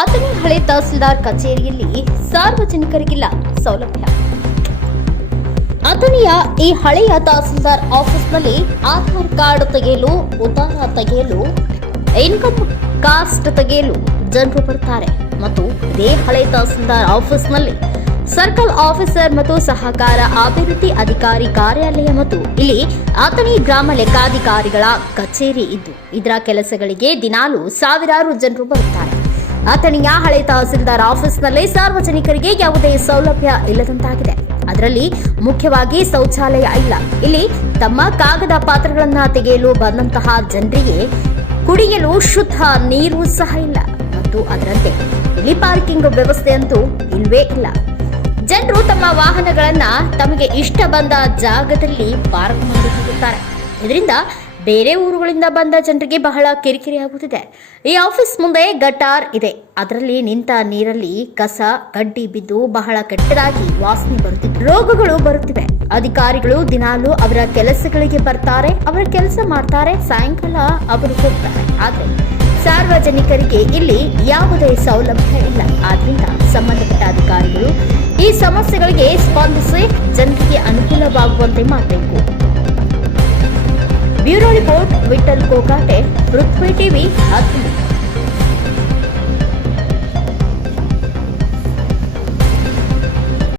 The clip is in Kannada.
ಆತನೇ ಹಳೆ ತಹಸೀಲ್ದಾರ್ ಕಚೇರಿಯಲ್ಲಿ ಸಾರ್ವಜನಿಕರಿಗಿಲ್ಲ ಸೌಲಭ್ಯ. ಆತನಿಯ ಈ ಹಳೆಯ ತಹಸೀಲ್ದಾರ್ ಆಫೀಸ್ನಲ್ಲಿ ಆಧಾರ್ ಕಾರ್ಡ್ ತೆಗೆಯಲು ಉಪಹಾರ ತೆಗೆಯಲು, ಇನ್ಕಮ್ ಕಾಸ್ಟ್ ತೆಗೆಯಲು ಜನರು ಬರ್ತಾರೆ ಮತ್ತು ಇದೇ ಹಳೆ ತಹಸೀಲ್ದಾರ್ ಆಫೀಸ್ನಲ್ಲಿ ಸರ್ಕಲ್ ಆಫೀಸರ್ ಮತ್ತು ಸಹಕಾರ ಅಭಿವೃದ್ಧಿ ಅಧಿಕಾರಿ ಕಾರ್ಯಾಲಯ ಮತ್ತು ಇಲ್ಲಿ ಆತನಿ ಗ್ರಾಮ ಲೆಕ್ಕಾಧಿಕಾರಿಗಳ ಕಚೇರಿ ಇದ್ದು, ಇದರ ಕೆಲಸಗಳಿಗೆ ದಿನಾಲು ಸಾವಿರಾರು ಜನರು ಬರುತ್ತಾರೆ ಅಥಣಿಯ ಹಳೆ ತಹಸೀಲ್ದಾರ್ ಆಫೀಸ್ನಲ್ಲಿ ಸಾರ್ವಜನಿಕರಿಗೆ ಯಾವುದೇ ಸೌಲಭ್ಯ ಇಲ್ಲದಂತಾಗಿದೆ. ಅದರಲ್ಲಿ ಮುಖ್ಯವಾಗಿ ಶೌಚಾಲಯ ಇಲ್ಲ. ಇಲ್ಲಿ ತಮ್ಮ ಕಾಗದ ಪಾತ್ರಗಳನ್ನ ತೆಗೆಯಲು ಬಂದಂತಹ ಜನರಿಗೆ ಕುಡಿಯಲು ಶುದ್ಧ ನೀರು ಸಹ ಇಲ್ಲ. ಮತ್ತು ಅದರಂತೆ ಇಲ್ಲಿ ಪಾರ್ಕಿಂಗ್ ವ್ಯವಸ್ಥೆ ಅಂತೂ ಇಲ್ವೇ ಇಲ್ಲ. ಜನರು ತಮ್ಮ ವಾಹನಗಳನ್ನ ತಮಗೆ ಇಷ್ಟ ಬಂದ ಜಾಗದಲ್ಲಿ ಪಾರ್ಕ್ ಮಾಡಿ ಇದರಿಂದ ಬೇರೆ ಊರುಗಳಿಂದ ಬಂದ ಜನರಿಗೆ ಬಹಳ ಕಿರಿಕಿರಿ ಆಗುತ್ತಿದೆ ಈ ಆಫೀಸ್ ಮುಂದೆ ಗಟಾರ್ ಇದೆ. ಅದರಲ್ಲಿ ನಿಂತ ನೀರಲ್ಲಿ ಕಸ, ಗಡ್ಡಿ ಬಿದ್ದು ಬಹಳ ಕೆಟ್ಟದಾಗಿ ವಾಸನೆ ಬರುತ್ತಿದೆ. ರೋಗಗಳು ಬರುತ್ತಿವೆ. ಅಧಿಕಾರಿಗಳು ದಿನಾಲು ಅವರ ಕೆಲಸಗಳಿಗೆ ಬರ್ತಾರೆ. ಅವರ ಕೆಲಸ ಮಾಡ್ತಾರೆ. ಸಾಯಂಕಾಲ ಅವರು ಹೋಗ್ತಾರೆ. ಆದರೆ ಸಾರ್ವಜನಿಕರಿಗೆ ಇಲ್ಲಿ ಯಾವುದೇ ಸೌಲಭ್ಯ ಇಲ್ಲ. ಆದ್ರಿಂದ ಸಂಬಂಧಪಟ್ಟ ಅಧಿಕಾರಿಗಳು ಈ ಸಮಸ್ಯೆಗಳಿಗೆ ಸ್ಪಂದಿಸಿ ಜನರಿಗೆ ಅನುಕೂಲವಾಗುವಂತೆ ಮಾಡಬೇಕು. ವಿಠಲ್ ಕೋಕಾಟೆ ಪೃಥ್ವಿ ಟಿವಿ ಹತ್ತು